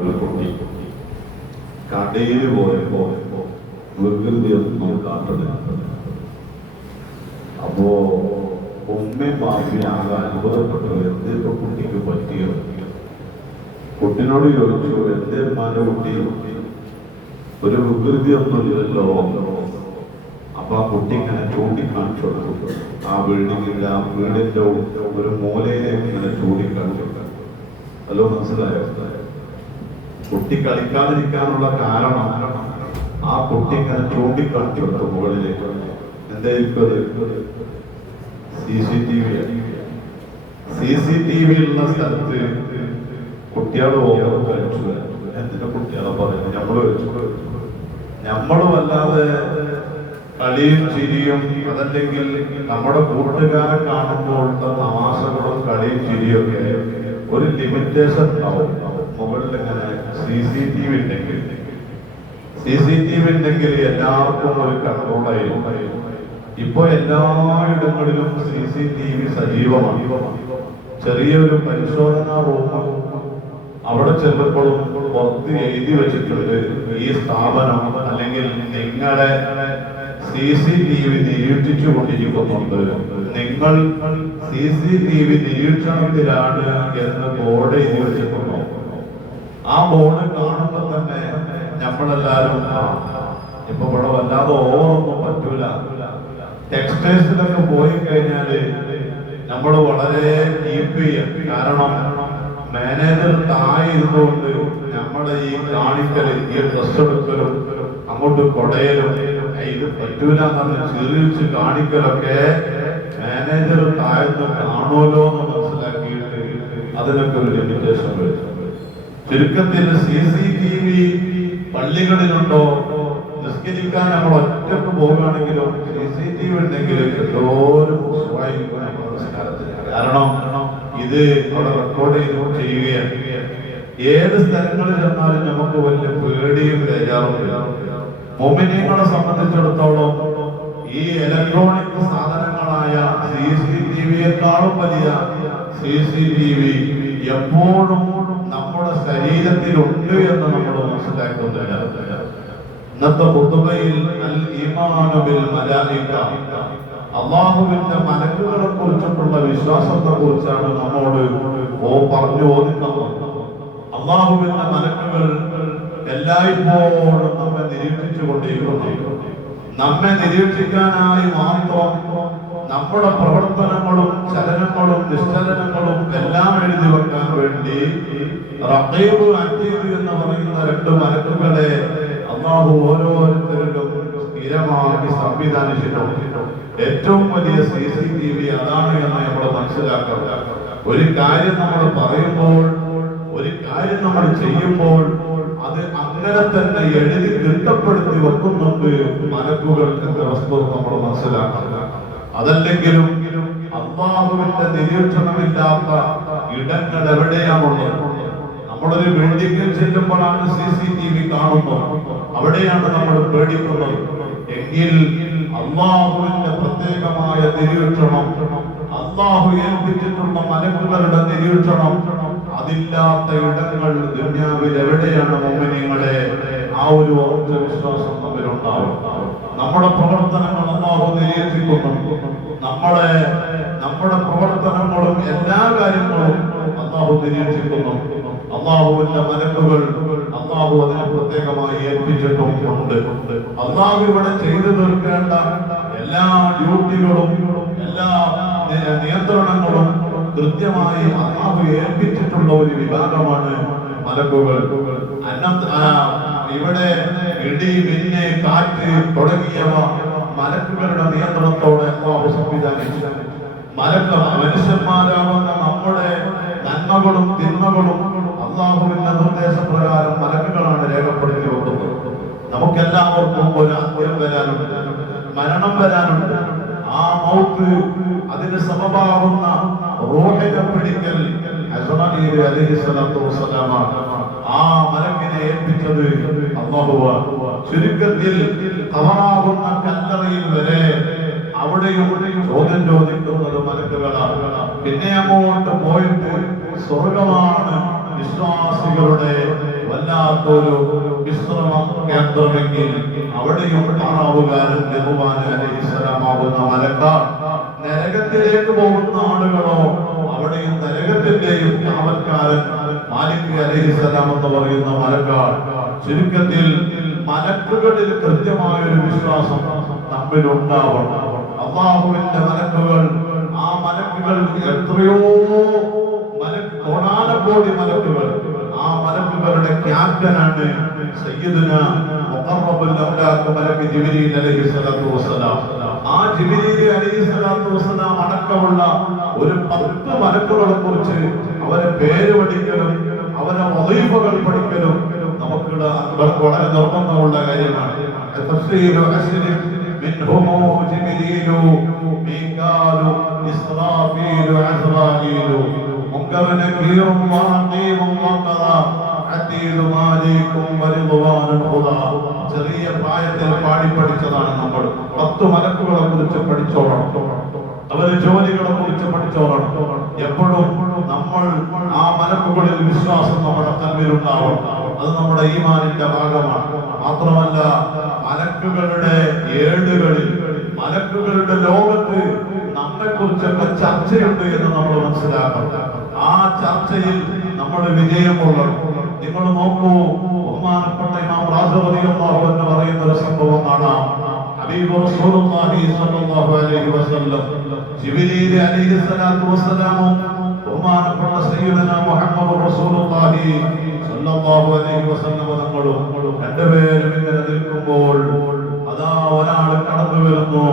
ഒരു കുട്ടി കടയിൽ പോയപ്പോ വികൃതിയൊന്നും കാട്ടുന്നില്ല. അപ്പോ ഉമ്മയും ബാപ്പയും ആകെ അത്ഭുതപ്പെട്ടു. എന്തിപ്പോ കുട്ടിക്ക് പറ്റിയത്? കുട്ടിനോട് ചോദിച്ചു, എന്റെ ഉമ്മാന്റെ കുട്ടി ഒരു വികൃതിയൊന്നുമില്ലല്ലോ. അപ്പൊ ആ കുട്ടി ഇങ്ങനെ ചൂണ്ടിക്കാണിച്ചു കൊടുത്തു. ആ ബിൽഡിങ്ങിന്റെ ആ വീടിന്റെ ഒരു മൂലയിലേക്ക് ഇങ്ങനെ ചൂണ്ടിക്കാണിച്ചു. ഹലോ, മനസ്സിലായോ? കുട്ടി കളിക്കാതിരിക്കാനുള്ള കാരണം ആ കുട്ടി ഇങ്ങനെ ചൂണ്ടിക്കാണിച്ചു കൊടുത്തു മുകളിലേക്ക്. എന്തായിരിക്കും അത്? CCTV ഉള്ള സ്ഥലത്ത് കുട്ടികൾ കഴിച്ചു. എന്തിനാ കുട്ടികളെ പറയുന്നത്? നമ്മള് വല്ലാതെ കളിയും ചിരിയും, അതല്ലെങ്കിൽ നമ്മുടെ കൂട്ടുകാരെ കാണുമ്പോഴത്തെ തമാശകളും കളിയും ചിരിയും ഒക്കെ ഒരു ലിമിറ്റേഷൻ ഉണ്ടാവും. മുകളിൽ ഇങ്ങനെ CCTV ഉണ്ടെങ്കിൽ എല്ലാവർക്കും ഒരു കൺട്രോളായിരിക്കും. ഇപ്പൊ എല്ലായിടങ്ങളിലും CCTV സജീവമാണ്. ചെറിയൊരു പരിശോധനാ റൂം അവിടെ ചെല്ലുമ്പോഴും പുറത്ത് എഴുതി വെച്ചിട്ടുണ്ട്, ഈ സ്ഥാപനം അല്ലെങ്കിൽ നിങ്ങളെ CCTV നിരീക്ഷിച്ചു കൊണ്ടിരിക്കുന്നുണ്ട്, നിങ്ങൾ CCTV നിരീക്ഷണത്തിലാണ് എന്ന് ബോർഡ് എഴുതി വെച്ചിട്ടുണ്ടോ? ആ ബോർഡ് കാണുമ്പോൾ തന്നെ നമ്മളെല്ലാരും ഇപ്പൊ ഇവിടെ വല്ലാതെ ഓവറൊന്നും പറ്റൂല. ടെക്സ്റ്റൈൽസിലൊക്കെ പോയി കഴിഞ്ഞാല് നമ്മൾ വളരെ കീപ്പ് ചെയ്യും. കാരണം മാനേജർ താഴെ ഇരുന്നുകൊണ്ട് നമ്മുടെ ഈ കാണിക്കല്, ഈ ഡ്രസ് എടുക്കലും അങ്ങോട്ട് കൊടയലും ഇത് പറ്റൂല എന്ന് ചിരിച്ച് കാണിക്കലൊക്കെ മാനേജർ താഴ്ന്ന് കാണുമല്ലോ എന്ന് മനസ്സിലാക്കിയിട്ട് അതിനൊക്കെ ഒരു ലിമിറ്റേഷൻ വരും. ചുരുക്കത്തിൽ CCTV പള്ളികളിലുണ്ടോ? നിസ്കരിക്കാൻ നമ്മൾ ഒറ്റക്ക് പോകുകയാണെങ്കിലും CCTV ഉണ്ടെങ്കിൽ കാരണം ഇത് അവിടെ റെക്കോർഡ് ചെയ്ത് ചെയ്യുകയാണ്. ഏത് സ്ഥലങ്ങളിൽ ചെന്നാലും നമുക്ക് വലിയ പേടിയും ബേജാറുമില്ല. മുഅ്മിനീങ്ങളെ സംബന്ധിച്ചിടത്തോളം ഈ ഇലക്ട്രോണിക് സാധനങ്ങളായ CCTV-യെക്കാളും വലിയ CCTV എപ്പോഴും നമ്മുടെ ശരീരത്തിലുണ്ട് എന്ന് നമ്മൾ മനസ്സിലാക്കുന്നില്ല. ഇന്നത്തെ ഖുതുബയിൽ അൽ ഈമാനു ബിൽ മലായിക, അല്ലാഹുവിന്റെ മലക്കുകളെ കുറിച്ചിട്ടുള്ള വിശ്വാസത്തെ കുറിച്ചാണ് നമ്മോട് പറഞ്ഞു ഓതുന്നത്. അല്ലാഹുവിന്റെ മലക്കുകൾ എല്ലായ്പ്പോഴും നമ്മെ നിരീക്ഷിച്ചു കൊണ്ടിരിക്കുന്നു. നമ്മെ നിരീക്ഷിക്കാനായി മാത്രം നമ്മുടെ പ്രവർത്തനങ്ങളും ചലനങ്ങളും നിശ്ചലനങ്ങളും എല്ലാം എഴുതി വെക്കാൻ വേണ്ടി റഖീബ് അതീദ് എന്ന് പറയുന്ന രണ്ട് മലക്കുകളെ അല്ലാഹു ഓരോരുത്തരിലും സ്ഥിരമാക്കി സംവിധാനിച്ചിട്ടുണ്ട്. ഏറ്റവും വലിയ CCTV അതാണ് എന്ന് നമ്മൾ മനസ്സിലാക്കുക. ഒരു കാര്യം നമ്മൾ പറയുമ്പോൾ, ഒരു കാര്യം നമ്മൾ ചെയ്യുമ്പോൾ അത് അങ്ങനെ തന്നെ എഴുതി തിട്ടപ്പെടുത്തി വെക്കുന്നുണ്ട് മലക്കുകൾ എന്ന വസ്തു നമ്മൾ മനസ്സിലാക്കുക. അതല്ലെങ്കിലും അല്ലാഹുവിന്റെ നിരീക്ഷണമില്ലാത്ത ഇടങ്ങൾ എവിടെയാണുള്ളത്? നമ്മളൊരു ബിൽഡിംഗിൽ ചെല്ലുമ്പോഴാണ് CCTV കാണുന്നത്, അവിടെയാണ് നമ്മൾ പേടിക്കുന്നത്. എങ്കിൽ അല്ലാഹുവിന്റെ പ്രത്യേകമായ നിരീക്ഷണം, അല്ലാഹു ഏൽപ്പിച്ചിട്ടുള്ള മലക്കുകളുടെ നിരീക്ഷണം, അതില്ലാത്ത ഇടങ്ങൾ ദുനിയാവിൽ എവിടെയാണ് മുഅ്മിനീങ്ങളെ? ആ ഒരു ഉറച്ച വിശ്വാസം നമ്മിലുണ്ടാവും. നമ്മുടെ പ്രവർത്തനങ്ങൾ അല്ലാഹു നിരീക്ഷിക്കുന്നു. നമ്മുടെ പ്രവർത്തനങ്ങളും എല്ലാ കാര്യങ്ങളും അല്ലാഹു നിരീക്ഷിക്കുന്നു. അല്ലാഹുവിന്റെ മലക്കുകൾ അല്ലാഹു അതിനെ പ്രത്യേകമായി ഏൽപ്പിച്ചിട്ടുണ്ട്. അല്ലാഹു ഇവിടെ ചെയ്തു തീർക്കേണ്ട എല്ലാ ഡ്യൂട്ടികളും എല്ലാ നിയന്ത്രണങ്ങളും കൃത്യമായി അല്ലാഹു ഏൽപ്പിച്ചിട്ടുള്ള ഒരു വിഭാഗമാണ് മലക്കുകൾ. ഇവിടെ ഇടി, മിന്ന്, കാറ്റ് തുടങ്ങിയവ മലക്കുകളുടെ നിയന്ത്രണത്തോടെ അല്ലാഹു സംവിധാനിച്ചു. മനുഷ്യന്മാരാകുന്ന നമ്മുടെ നന്മകളും തിന്മകളും അല്ലാഹുവിന്റെ നിർദ്ദേശപ്രകാരം മലക്കുകളാണ് രേഖപ്പെടുത്തി വെക്കുന്നത്. നമുക്കെല്ലാവർക്കും ഒരു അന്ത്യം വരാനുണ്ട്, മരണം വരാനുണ്ട്. ആ മൗത്ത്, അതിന് സമമാകുന്ന റൂഹിനെ പിടിക്കൽ അസ്റായീൽ അലൈഹിസ്സലാത്തു വസ്സലാമാണ്. ആ മലക്കിനെ ഏൽപ്പിച്ചത് അല്ലാഹുവാണ്. ചുരുക്കത്തിൽ ഖബറാകുന്ന കല്ലറയിൽ വരെ അവിടെയും ചോദ്യം ചോദിക്കുന്നത് മലക്കുകളാണ്. പിന്നെ അങ്ങോട്ട് പോയിട്ട് സ്വർഗമാണ് വിശ്വാസികളുടെ വല്ലാത്തൊരു വിശ്രമ കേന്ദ്രമെങ്കിൽ അവിടെയും താറാവുകാരൻ യഹൂവാൻ അലൈഹിസ്സലാമാകുന്ന മലക്കാർ. നരകത്തിലേക്ക് പോകുന്ന ആളുകളോ അവിടെയും നരകത്തിന്റെയും കാവൽക്കാരൻ മാലിക് അലൈഹിസ്സലാം എന്ന് പറയുന്ന മലക്കാർ. ചുരുക്കത്തിൽ മലക്കുകളിൽ കൃത്യമായൊരു വിശ്വാസം നമ്മിലുണ്ടാവണം. അല്ലാഹുവിന്റെ മലക്കുകൾ, ആ മലക്കുകൾ എത്രയോ കോടാനകോടി മലക്കുകൾ, ആ മലക്കുകളുടെ ക്യാപ്റ്റനാണ് സയ്യിദുനാ മുഖറബുൽ അംലാഖ് മലക്ക് ജിബ്രീൽ അലൈഹിസ്സലാത്തു വസ്സലാം. ആ ജിബ്രീൽ അലൈഹിസ്സലാത്തു വസ്സലാം അടക്കമുള്ള ഒരു 10 മലക്കുകളെ കുറിച്ച് അവരെ പേര് പഠിക്കലും അവരെ വദീഫകൾ പഠിക്കലും നമുക്ക് വളരെ നിർബന്ധമുള്ള കാര്യമാണ്. തഫ്സീറു അസ്രി മിൻഹുമു ജിബ്രീലു മീകാലു ഇസ്റാഫീലു അസ്റായീലു മുൻകർ നകീറും വഅഖീമും വഖദാ അതീദു മാലികും വറിദ്വാനുൽ ഖുദാ. ചെറിയ പ്രായത്തിൽ പാടി പഠിച്ചതാണ് നമ്മൾ. 10 മലക്കുകളെ കുറിച്ച് പഠിച്ചോളണം, അവരുടെ ജോലികളെ കുറിച്ച് പഠിച്ചോളണം. എപ്പോഴും നമ്മൾ ആ മലക്കുകളിൽ വിശ്വാസം നമ്മുടെ തമ്മിലുണ്ടാവണം. അത് നമ്മുടെ ഈമാനിന്റെ ഭാഗമാണ്. മാത്രമല്ല മലക്കുകളുടെ ഏടുകളിൽ, മലക്കുകളുടെ ലോകത്ത് നമ്മെ കുറിച്ചൊക്കെ ചർച്ചയുണ്ട് എന്ന് നമ്മൾ മനസ്സിലാക്കണം. ആ ചർച്ചയിൽ നമ്മൾ വിജയം കൊള്ളണം. നിങ്ങൾ നോക്കൂ, ബഹുമാനപ്പെട്ട ഇമാം റാസി റളിയല്ലാഹു അൻഹു പറയുന്ന ഒരു സംഭവം കാണാം. ഹബീബ് റസൂലുള്ളാഹി സ്വല്ലല്ലാഹു അലൈഹി വസല്ലം ജിബ്രീൽ അലൈഹിസ്സലാത്തു വസ്സലാമും ബഹുമാനപ്പെട്ട സയ്യിദുനാ മുഹമ്മദ് റസൂലുള്ളാഹി സ്വല്ലല്ലാഹു അലൈഹി വസല്ലം തങ്ങളും രണ്ടുപേരും ഇങ്ങനെ നിൽക്കുമ്പോൾ അതാ ഒരാൾ കടന്നു വരുന്നു.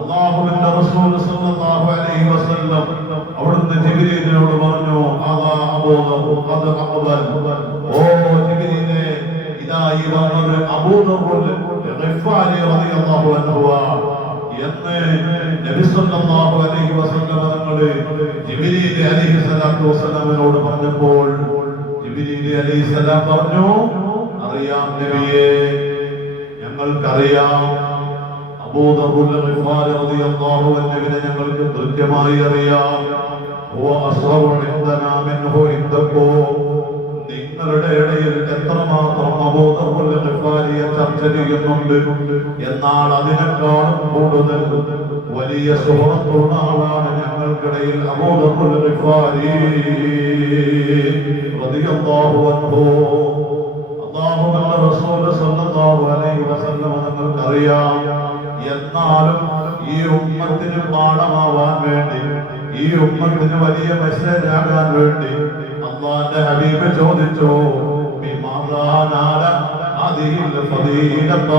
അല്ലാഹുവിന്റെ റസൂൽ സ്വല്ലല്ലാഹു അലൈഹി വസല്ലം അവിടുന്ന് ജിബ്രീലിനോട് പറഞ്ഞു, അല്ലാ അബൂദർ ഖദ് അഖബൽ. ഓ ജിബ്രീലേ, ഇതാ ഈ വന്നത് അബൂദർ ഗിഫാരി റളിയല്ലാഹു അൻഹു എന്ന് നബി സല്ലല്ലാഹു അലൈഹി വസല്ലം തങ്ങൾ ജിബ്രീൽ അലൈഹിസ്സലാത്തു വസ്സലാമിനോട് പറഞ്ഞപ്പോൾ ജിബ്രീൽ അലൈഹിസ്സലാം പറഞ്ഞു, അറിയാം നബിയേ, ഞങ്ങൾക്കറിയാം. അബൂദർ ഗിഫാരി റളിയല്ലാഹു അൻഹുവിനെ ഞങ്ങൾക്ക് കൃത്യമായി അറിയാം. ഹുവ അസ്ററു ഇൻദനാ മിൻഹു ഇൻദകും. നിങ്ങളുടെ ഇടയിൽ എത്രമാത്രം അബൂദർ ഗിഫാരിയെ ചർച്ച ചെയ്യുന്നുണ്ട്, എന്നാൽ അതിനേക്കാളും കൂടുതൽ വലിയ സുഹൃത്തുള്ള ആളാണ് ഞങ്ങൾക്കിടയിൽ അബൂദർ ഗിഫാരി റളിയല്ലാഹു അൻഹു. അല്ലാഹുവിന്റെ റസൂൽ സ്വല്ലല്ലാഹു അലൈഹി വസല്ലം നിങ്ങൾക്കറിയാം. എന്നാലും ഈ ഉമ്മത്തിന് പാഠമാവാൻ വേണ്ടി, ഈ ഉമ്മത്തിന് വലിയ മെസ്സേജ് ആകാൻ വേണ്ടി അല്ലാഹുവിന്റെ ഹബീബ് ചോദിച്ചു, ബിമാറാനാല അദിൽ ഫദീലത.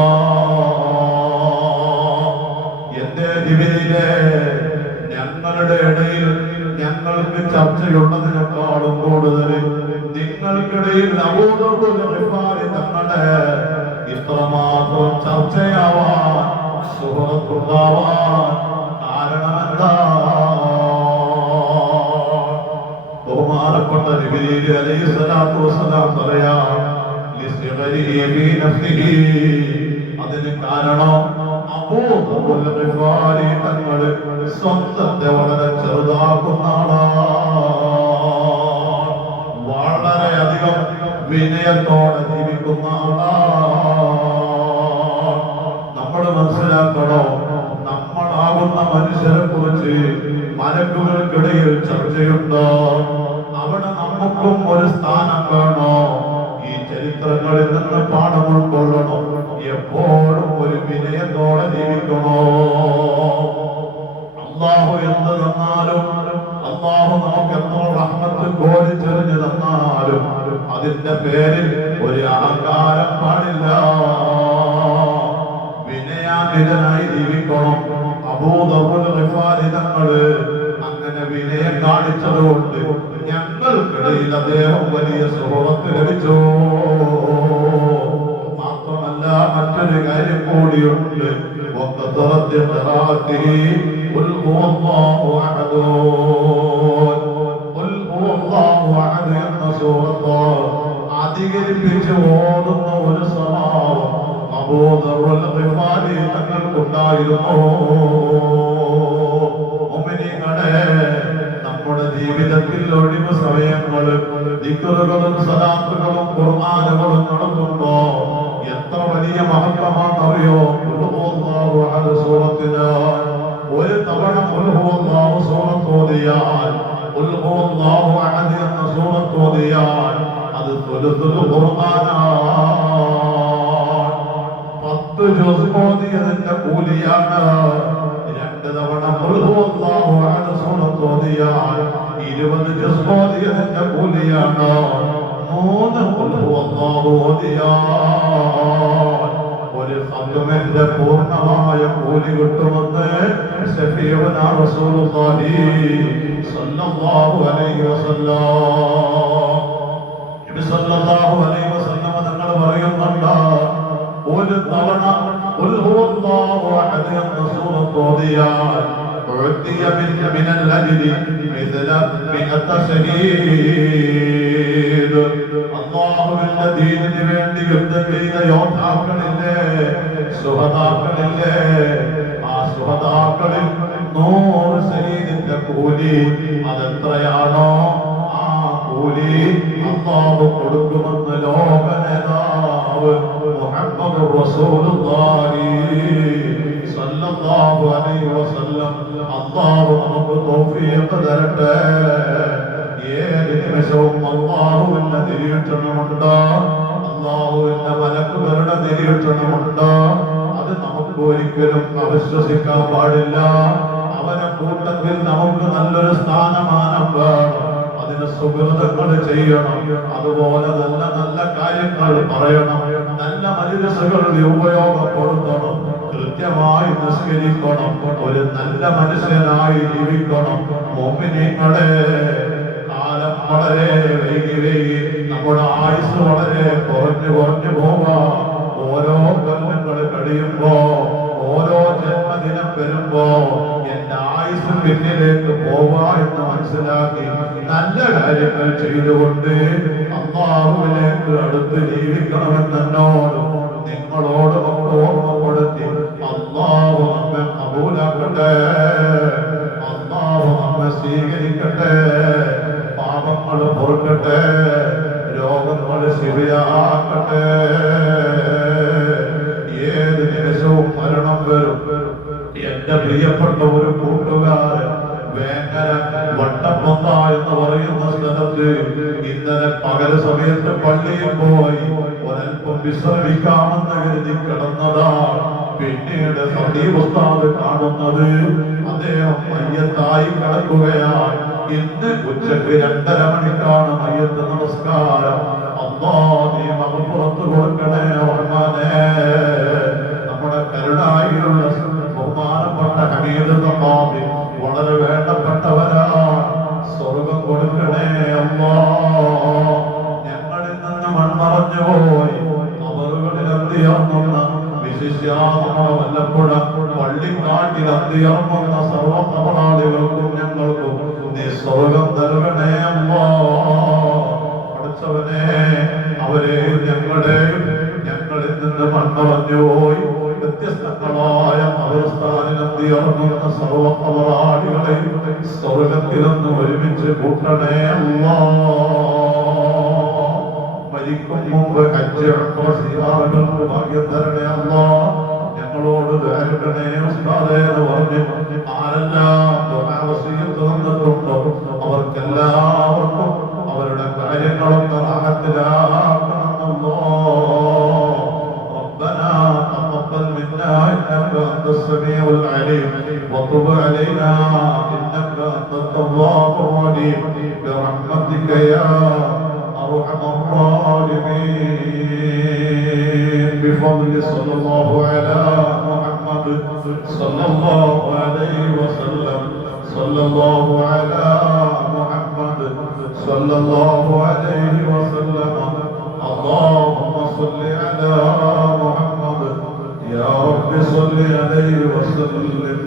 എന്റെ ജിബ്രീലേ, ഞങ്ങളുടെ ഇടയിൽ ഞങ്ങൾക്ക് ചർച്ചയുള്ളതിനേക്കാളും കൂടുതൽ നിങ്ങൾക്കിടയിൽ അബൂദർ ഗിഫാരി തങ്ങളെ ഇത്രമാത്രം ചർച്ചയാവാൻ, സുഹൃത്തുണ്ടാവാൻ കാരണമെന്താ? ബഹുമാനപ്പെട്ട ജിബ്രീൽ അലൈഹിസ്സലാത്തു വസ്സലാം പറയാം, ലിസ്തിഗ്രിഹി ഫീ നഫ്സിഹി. അതിന് കാരണം അബൂദർ ഗിഫാരി തങ്ങൾ സ്വന്തത്തെ വളരെ ചെറുതാക്കുന്ന ആളാണ്. വളരെയധികം വിനയത്തോടെ ജീവിക്കുന്ന ആളാണ്. നമ്മൾ മനസ്സിലാക്കണോ, നമ്മളാകുന്ന മനുഷ്യരെ കുറിച്ച് മലക്കുകൾക്കിടയിൽ ചർച്ചയുണ്ടോ? അവിടെ നമുക്കും ഒരു സ്ഥാനം വേണോ? ഈ ചരിത്രങ്ങളിൽ നിന്ന് പാഠം ഉൾക്കൊള്ളണം. എപ്പോഴും ഒരു വിനയത്തോടെ ജീവിക്കണോ? അല്ലാഹു എന്ത് തന്നാലും, അല്ലാഹു നമുക്ക് എത്ര റഹ്മത്ത് കോരിച്ചെറിഞ്ഞു തന്നാലും അതിന്റെ പേരിൽ ഒരു അഹങ്കാരം പാടില്ല. വിനയാന്വിതനായി ജീവിക്കണം. അബൂദർ ഗിഫാരി തങ്ങൾ അങ്ങനെ വിനയം കാണിച്ചതുകൊണ്ട് ഞങ്ങൾക്കിടയിൽ അദ്ദേഹം വലിയ സുഹൃത്ത് ലഭിച്ചു. മാത്രമല്ല മറ്റൊരു കാര്യം കൂടിയുണ്ട്. എന്ന സൂറത്ത് അധികരിപ്പിച്ച് ഓടുന്ന ഒരു സ്വഭാവം അബൂദർ ഗിഫാരി തങ്ങൾക്കുണ്ടായിരുന്നു. മുഅ്മിനീങ്ങളെ, നമ്മുടെ ജീവിതത്തിൽ ഒഴിവ് സമയങ്ങൾ ദിക്റുകളും സലാത്തുകളും ഖുർആനുകളും നടത്തുമ്പോ എത്ര വലിയ മഹത്വമാണെന്നറിയോ? ഖുൽഹുവല്ലാഹു അഹദ് സൂറത്തിന് ഒരു തവണ ഖുൽഹുവല്ലാഹു സൂറത്ത് ഓതിയാൽ, ഖുൽഹുവല്ലാഹു അഹദ് എന്ന സൂറത്ത് ഓതിയാൽ അത് സുലുസുൽ ഖുർആനാണ്. 10 ജുസ് ഓതിയതിന്റെ കൂലിയാണ്. 2 തവണ ഖുൽഹുവല്ലാഹു അഹദ് സൂറത്ത് ഓതിയാൽ 20 ജുസ് ഓതിയതിന്റെ കൂലിയാണ്. 3 ഖുൽഹുവല്ലാഹു ഓതിയാൽ ഒരു ഖത്മിന്റെ പൂർണ്ണമായ കൂലി കിട്ടുമെന്ന് ശഫീഉനാ റസൂലുള്ളാഹി സ്വല്ലല്ലാഹു അലൈഹി വസല്ലം. നബി സ്വല്ലല്ലാഹു അലൈഹി വസല്ലം തങ്ങൾ പറയുന്നുണ്ട്, ഒരു തവണ ഖുൽ ഹുവല്ലാഹു അഹദ് എന്ന സൂറത്ത് ഓതിയാൽ ഉഅതിയ മിനൽ അജ്രി മിഥല 100 ശഹീദ്. അല്ലാഹുവിന്റെ ദീനിന് വേണ്ടി യുദ്ധം ചെയ്ത യോദ്ധാക്കളില്ലേ, ശുഹദാക്കളില്ലേ, ആ ശുഹദാക്കളിൽ 100 ശഹീദിന്റെ കൂലി അതെത്രയാണോ ആ കൂലി അല്ലാഹു കൊടുക്കുമെന്ന് ലോക നേതാവ് മുഹമ്മദുർ റസൂലുള്ളാഹി സ്വല്ലല്ലാഹു അലൈഹി വസല്ലം. അല്ലാഹു നമുക്ക് തൗഫീഖ് തരട്ടെ. ഏത് നിമിഷവും അല്ലാഹുവിന്റെ നിരീക്ഷണമുണ്ട്, അല്ലാഹുവിന്റെ മലക്കുകളുടെ നിരീക്ഷണമുണ്ട്. അത് നമുക്ക് ഒരിക്കലും അവിശ്വസിക്കാൻ പാടില്ല. അവരെ കൂട്ടത്തിൽ നമുക്ക് നല്ലൊരു സ്ഥാനമാനം വേണം. അതിന് സുഹൃത്തുക്കൾ ചെയ്യണം. അതുപോലെ നല്ല നല്ല കാര്യങ്ങൾ പറയണം. നല്ല മജ്‌ലിസുകളിൽ ഉപയോഗപ്പെടുത്തണം. കൃത്യമായി നിസ്കരിക്കണം. ഒരു നല്ല മനുഷ്യനായി ജീവിക്കണം. മുഅ്മിനീങ്ങളെ, കാലം വളരെ വൈകി നമ്മുടെ ആയുസ് വളരെ കുറഞ്ഞു പോവാം. ഓരോ കൊല്ലങ്ങൾ കഴിയുമ്പോ, ഓരോ ജന്മദിനം വരുമ്പോ എന്റെ ആയുസ് പിന്നിലേക്ക് പോവാ എന്ന് മനസ്സിലാക്കി നല്ല കാര്യങ്ങൾ ചെയ്തുകൊണ്ട് അല്ലാഹുവിലേക്ക് അടുത്ത് ജീവിക്കണമെന്നോടും നിങ്ങളോടും ഒക്കെ ഓർമ്മപ്പെടുത്തി അല്ലാഹു നമ്മെ കബൂലാക്കട്ടെ, അല്ലാഹു നമ്മെ സ്വീകരിക്കട്ടെ, പാപങ്ങൾ പൊറുക്കട്ടെ, രോഗങ്ങൾ ശരിയാക്കട്ടെ. ഏത് നിമിഷവും മരണം വരും. എന്റെ പ്രിയപ്പെട്ട ഒരു കൂട്ടുകാരൻ വേങ്ങര വട്ടപ്പൊന്ന എന്ന് പറയുന്ന സ്ഥലത്ത് ഇന്നലെ പകൽ സമയത്ത് പള്ളിയിൽ പോയി ഒരൽപ്പം വിശ്രമിക്കാമെന്ന് കരുതി കിടന്നതാണ്. പിന്നീട് സദീബ് ഉസ്താദ് കാണുന്നത് അദ്ദേഹം മയ്യത്തായി കിടക്കുകയാണ്. ഇന്ന് ഉച്ചയ്ക്ക് 2:30 മണിക്കാണ് മയ്യത്ത് നമസ്കാരം. അല്ലാഹ് നീ മഗ്ഫിറത്ത് കൊടുക്കണേ റഹ്മാനേ. നമ്മുടെ കരുണായിലുള്ള ബഹുമാനപ്പെട്ട ഹമീദ് സഖാഫി വളരെ വേണ്ടപ്പെട്ടവരാണ്. സ്വർഗം കൊടുക്കണേ അല്ലാഹ്. ഞങ്ങളിൽ നിന്ന് മൺമറഞ്ഞു പോയി അവറുകളിൽ അന്തിയർന്നുന്ന വിശിഷ്യ നമ്മുടെ വല്ലപ്പുഴ പള്ളിക്കാട്ടിൽ അന്തിയർന്നുന്ന സർവ കബറാളികൾക്കും ഞങ്ങൾക്കും നീ സ്വർഗം നൽകണേ അല്ലാഹ്. പഠിച്ചവനെ, അവരെയും ഞങ്ങളിൽ നിന്ന് മൺമറഞ്ഞു പോയി വ്യത്യസ്തങ്ങളായ അവസ്ഥാനിലെത്തിയിറങ്ങുന്ന സർവ കബറാളികളെയും സ്വർഗത്തിലൊന്ന് ഒരുമിച്ച് കൂട്ടണേ അല്ലാഹ്. മരിക്കും മുമ്പ് ഹജ്ജ് ഉംറ സിയാറകൾക്ക് ഭാഗ്യം തരണേ അല്ലാഹ്. ഞങ്ങളോട് ദ്വാരക്കണേ ഉസ്താദേ എന്ന് പറഞ്ഞ് ആരെല്ലാം ദുആ വസിയത്ത് തന്നിട്ടുണ്ടോ അവർക്കെല്ലാവർക്കും അവരുടെ കാര്യങ്ങളൊക്കെ റാഹത്തിലാക്കണം അല്ലാഹ്. ربنا تقبل منا إنك أنت السميع العليم وتب علينا إنك أنت التواب الرحيم برحمتك يا أرحم الراحمين. بفضل صلى الله على محمد صلى الله عليه وسلم. صلى الله على محمد صلى الله عليه وسلم. اللهم صل على محمد يا رب صل عليه وسلم.